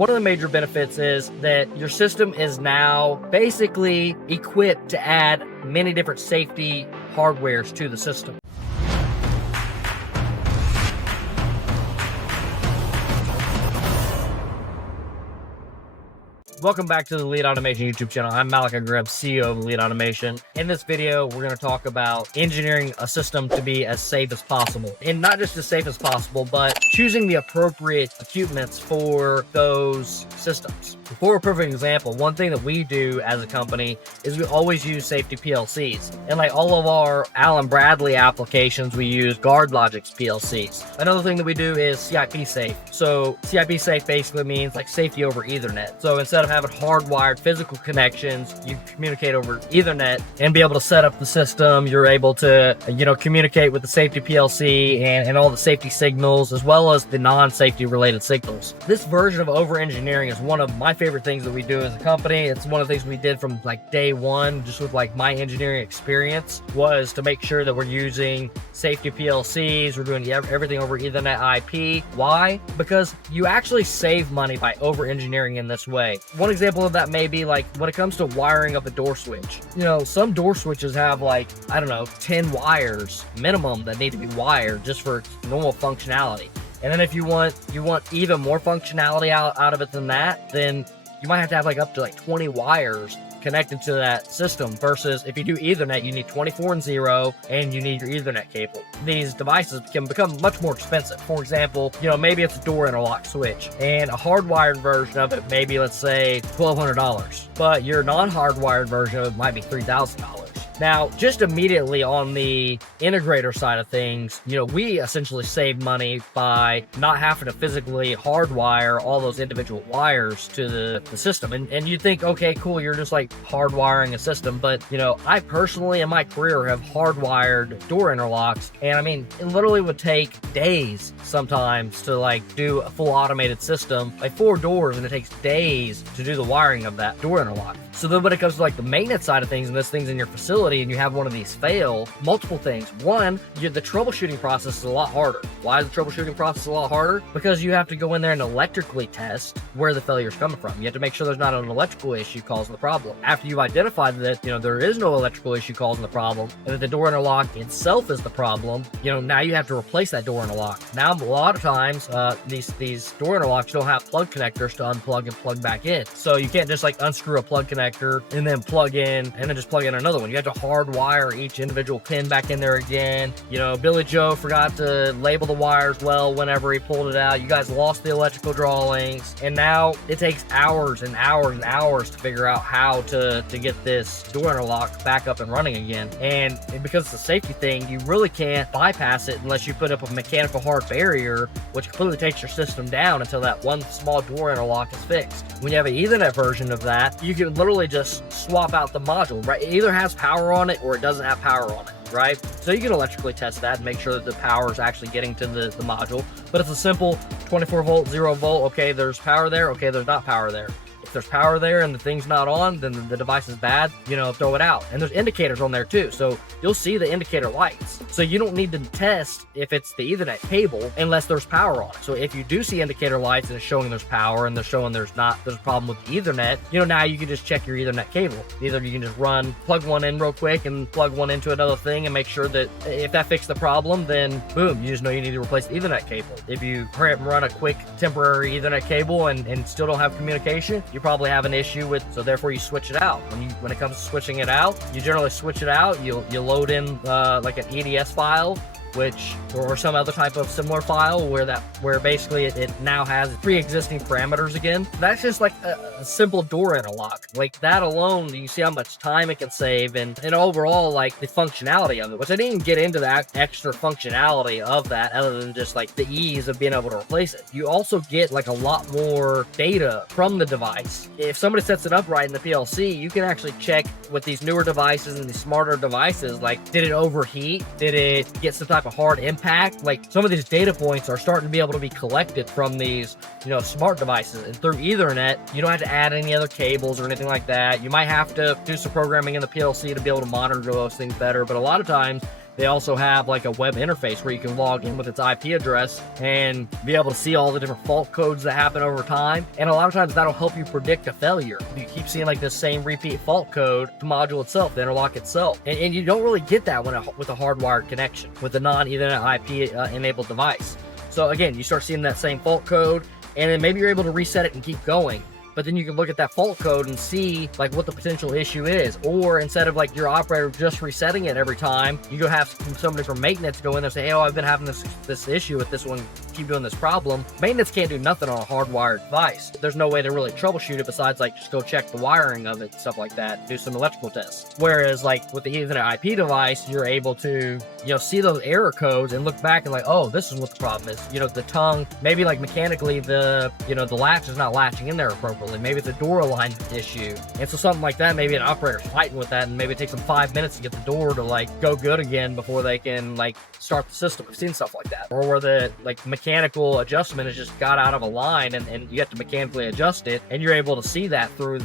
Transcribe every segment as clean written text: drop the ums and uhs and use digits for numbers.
One of the major benefits is that your system is now basically equipped to add many different safety hardwares to the system. Welcome back to the Lead Automation YouTube channel. I'm Malachi Grubb, CEO of Lead Automation. In this video, we're going to talk about engineering a system to be as safe as possible. And not just as safe as possible, but choosing the appropriate equipments for those systems. For a perfect example, one thing that we do as a company is we always use safety PLCs. And like all of our Allen Bradley applications, we use GuardLogix PLCs. Another thing that we do is CIP Safe. So CIP Safe basically means like safety over Ethernet. So instead of having hardwired physical connections, you communicate over Ethernet and be able to set up the system. You're able to, communicate with the safety PLC and all the safety signals, as well as the non-safety related signals. This version of over-engineering is one of my favorite things that we do as a company. It's one of the things we did from like day one, just with like my engineering experience, was to make sure that we're using safety PLCs. We're doing everything over Ethernet IP. Why? Because you actually save money by over-engineering in this way. One example of that may be like when it comes to wiring up a door switch. Some door switches have like, 10 wires minimum that need to be wired just for normal functionality. And then if you want even more functionality out of it than that, then you might have to have like up to like 20 wires connected to that system, versus if you do Ethernet, you need 24 and 0, and you need your Ethernet cable. These devices can become much more expensive. For example, maybe it's a door interlock switch, and a hardwired version of it, maybe let's say $1,200, but your non-hardwired version of it might be $3,000. Now, just immediately on the integrator side of things, we essentially save money by not having to physically hardwire all those individual wires to the system. And you'd think, okay, cool, you're just like hardwiring a system. But, I personally in my career have hardwired door interlocks. And it literally would take days sometimes to like do a full automated system, like 4 doors, and it takes days to do the wiring of that door interlock. So then when it comes to like the maintenance side of things, and this thing's in your facility and you have one of these fail, multiple things. One, the troubleshooting process is a lot harder. Why is the troubleshooting process a lot harder? Because you have to go in there and electrically test where the failure is coming from. You have to make sure there's not an electrical issue causing the problem. After you've identified that, there is no electrical issue causing the problem, and that the door interlock itself is the problem, now you have to replace that door interlock. Now, a lot of times, these door interlocks don't have plug connectors to unplug and plug back in. So you can't just like unscrew a plug connector and then plug in and then just plug in another one. You have to hardwire each individual pin back in there again. Billy Joe forgot to label the wires well whenever he pulled it out. You guys lost the electrical drawings, and now it takes hours and hours and hours to figure out how to get this door interlock back up and running again. And because it's a safety thing, you really can't bypass it unless you put up a mechanical hard barrier, which completely takes your system down until that one small door interlock is fixed. When you have an Ethernet version of that, you can literally just swap out the module, right? It either has power on it or it doesn't have power on it, right? So you can electrically test that and make sure that the power is actually getting to the module. But it's a simple 24 volt, 0 volt. Okay, there's power there. Okay, there's not power there. If there's power there and the thing's not on, then the device is bad, throw it out. And there's indicators on there too. So you'll see the indicator lights. So you don't need to test if it's the Ethernet cable unless there's power on it. So if you do see indicator lights and it's showing there's power and they're showing there's a problem with the Ethernet, now you can just check your Ethernet cable. Either you can just plug one in real quick and plug one into another thing and make sure that if that fixed the problem, then boom, you just know you need to replace the Ethernet cable. If you run a quick temporary Ethernet cable and still don't have communication, you probably have an issue with, so therefore you switch it out. When it comes to switching it out, you generally switch it out. You load in like an EDS file, or some other type of similar file where basically it now has pre-existing parameters again. That's just like a simple door interlock. Like that alone, you see how much time it can save and overall like the functionality of it, which I didn't even get into that extra functionality of that other than just like the ease of being able to replace it. You also get like a lot more data from the device. If somebody sets it up right in the PLC, you can actually check with these newer devices and these smarter devices, like did it overheat? Did it get some type of hard impact? Like some of these data points are starting to be able to be collected from these smart devices, and through Ethernet you don't have to add any other cables or anything like that. You might have to do some programming in the PLC to be able to monitor those things better, but a lot of times They also have like a web interface where you can log in with its IP address and be able to see all the different fault codes that happen over time. And a lot of times that'll help you predict a failure. You keep seeing like this same repeat fault code, the module itself, the interlock itself. And you don't really get that with a hardwired connection, with a non-Ethernet IP enabled device. So again, you start seeing that same fault code, and then maybe you're able to reset it and keep going. But then you can look at that fault code and see like what the potential issue is. Or instead of like your operator just resetting it every time, you go have somebody from maintenance go in there and say, hey, oh, I've been having this issue with this one, keep doing this problem. Maintenance can't do nothing on a hardwired device. There's no way to really troubleshoot it besides like just go check the wiring of it, stuff like that, do some electrical tests. Whereas like with the Ethernet IP device, you're able to, see those error codes and look back and like, oh, this is what the problem is. The tongue, maybe like mechanically the latch is not latching in there appropriately. Maybe it's a door alignment issue. And so something like that, maybe an operator's fighting with that, and maybe it takes them 5 minutes to get the door to like go good again before they can like start the system. I've seen stuff like that. Or where the like mechanical adjustment has just got out of a line and you have to mechanically adjust it, and you're able to see that through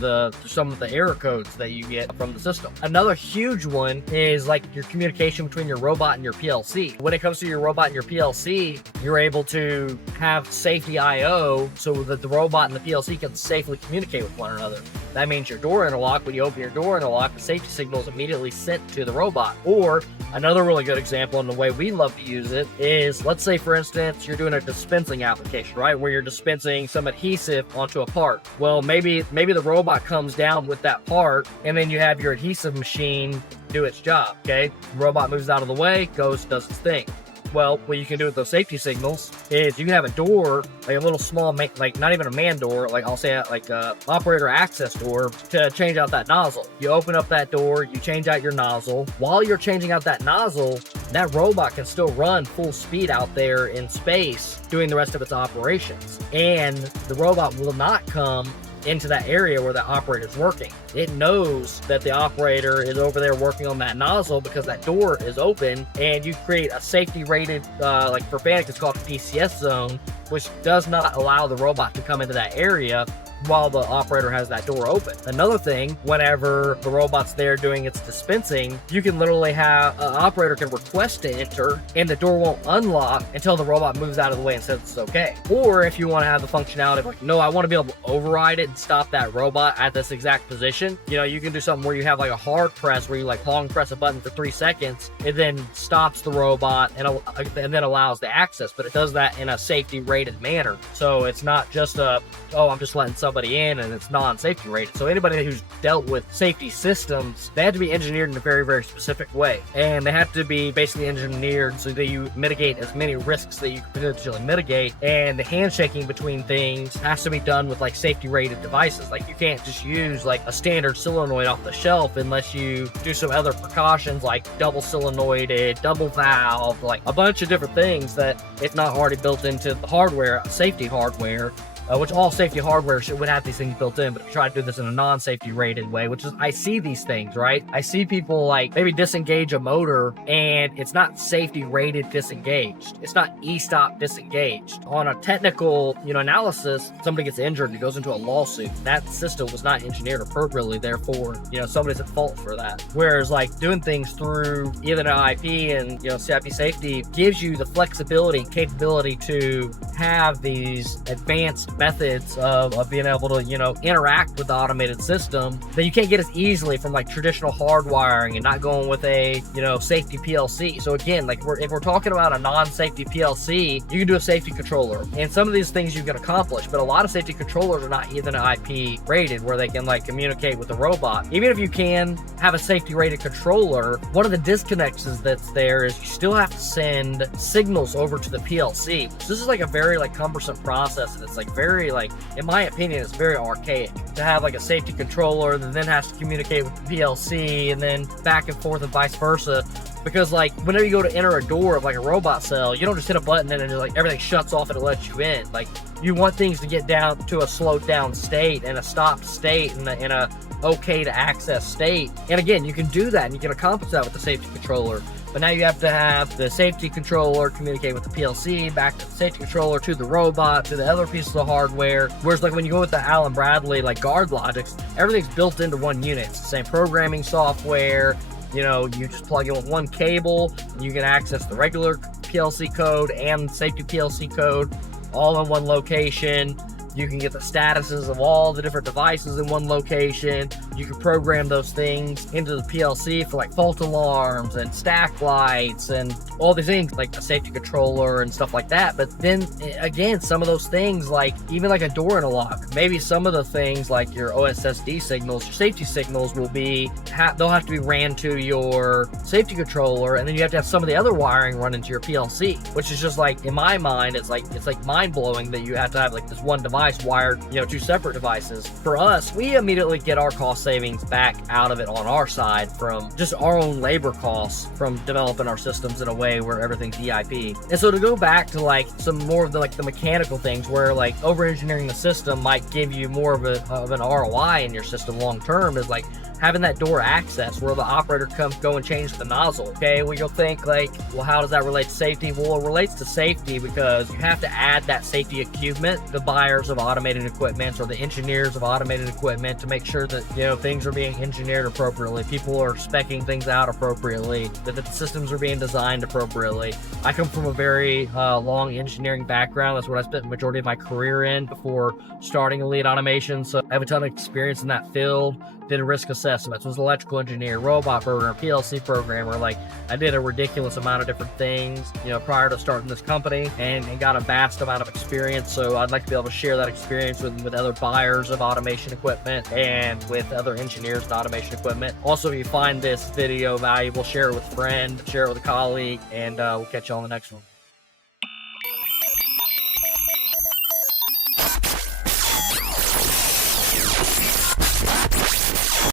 some of the error codes that you get from the system. Another huge one is like your communication between your robot and your PLC. When it comes to your robot and your PLC, you're able to have safety IO so that the robot and the PLC can safely communicate with one another. That means your door interlock, when you open your door interlock, the safety signal is immediately sent to the robot. Or another really good example, and the way we love to use it, is let's say for instance you're doing a dispensing application, right, where you're dispensing some adhesive onto a part. Well, maybe the robot comes down with that part, and then you have your adhesive machine do its job. Okay, the robot moves out of the way, does its thing. Well, what you can do with those safety signals is you can have a door, like a little small, like not even a man door, like I'll say like a operator access door, to change out that nozzle. You open up that door, you change out your nozzle. While you're changing out that nozzle, that robot can still run full speed out there in space doing the rest of its operations. And the robot will not come into that area where the operator is working. It knows that the operator is over there working on that nozzle because that door is open, and you create a safety rated, like for FANUC it's called a PCS zone, which does not allow the robot to come into that area while the operator has that door open. Another thing, whenever the robot's there doing its dispensing, you can literally have an operator can request to enter and the door won't unlock until the robot moves out of the way and says it's okay. Or if you want to have the functionality of like, no, I want to be able to override it and stop that robot at this exact position, you can do something where you have like a hard press where you like long press a button for 3 seconds. It then stops the robot and then allows the access, but it does that in a safety rated manner. So it's not just I'm just letting somebody in and it's non-safety rated. So anybody who's dealt with safety systems, they have to be engineered in a very, very specific way. And they have to be basically engineered so that you mitigate as many risks that you can potentially mitigate. And the handshaking between things has to be done with like safety rated devices. Like you can't just use like a standard solenoid off the shelf unless you do some other precautions like double solenoided, double valve, like a bunch of different things that if not already built into the hardware, safety hardware, which all safety hardware would have these things built in, but if you try to do this in a non-safety rated way, which is, I see these things, right? I see people like maybe disengage a motor and it's not safety rated disengaged. It's not e-stop disengaged. On a technical, analysis, somebody gets injured and it goes into a lawsuit. That system was not engineered appropriately, therefore, somebody's at fault for that. Whereas like doing things through Ethernet IP and, CIP safety gives you the flexibility and capability to have these advanced methods of being able to interact with the automated system that you can't get as easily from like traditional hardwiring and not going with a safety PLC. So again, like if we're talking about a non-safety PLC, you can do a safety controller, and some of these things you can accomplish, but a lot of safety controllers are not even IP rated where they can like communicate with the robot. Even if you can have a safety rated controller, one of the disconnects that's there is you still have to send signals over to the PLC. So this is like a very like cumbersome process, and it's like very like, in my opinion, it's very archaic to have like a safety controller that then has to communicate with the PLC and then back and forth and vice versa. Because like whenever you go to enter a door of like a robot cell, you don't just hit a button and just like everything shuts off and it lets you in. Like you want things to get down to a slowed down state and a stopped state and in a okay to access state. And again, you can do that and you can accomplish that with the safety controller. But now you have to have the safety controller communicate with the PLC, back to the safety controller, to the robot, to the other pieces of hardware. Whereas like when you go with the Allen Bradley like guard logics, everything's built into one unit. It's the same programming software, you know, you just plug in with one cable, and you can access the regular PLC code and safety PLC code all in one location. You can get the statuses of all the different devices in one location. You can program those things into the PLC for like fault alarms and stack lights and all these things like a safety controller and stuff like that. But then again, some of those things, like even like a door interlock, maybe some of the things like your OSSD signals, your safety signals will be, they'll have to be ran to your safety controller, and then you have to have some of the other wiring run into your PLC, which is just like, in my mind, it's like mind blowing that you have to have like this one device wired, you know, two separate devices. For us, we immediately get our cost savings back out of it on our side from just our own labor costs from developing our systems in a way where everything's EIP. And so to go back to like some more of the like the mechanical things where like over engineering the system might give you more of an ROI in your system long term is like having that door access where the operator can go and change the nozzle. Okay, well, you'll think like, well, how does that relate to safety? Well, it relates to safety because you have to add that safety equipment, the buyers of automated equipment or the engineers of automated equipment, to make sure that, you know, things are being engineered appropriately, people are speccing things out appropriately, that the systems are being designed appropriately. I come from a very long engineering background. That's what I spent the majority of my career in before starting Elite Automation. So I have a ton of experience in that field. Did a risk assessment, was an electrical engineer, robot programmer, PLC programmer. Like, I did a ridiculous amount of different things, you know, prior to starting this company, and got a vast amount of experience. So I'd like to be able to share that experience with other buyers of automation equipment and with other engineers of automation equipment. Also, if you find this video valuable, share it with a friend, share it with a colleague, and we'll catch you on the next one.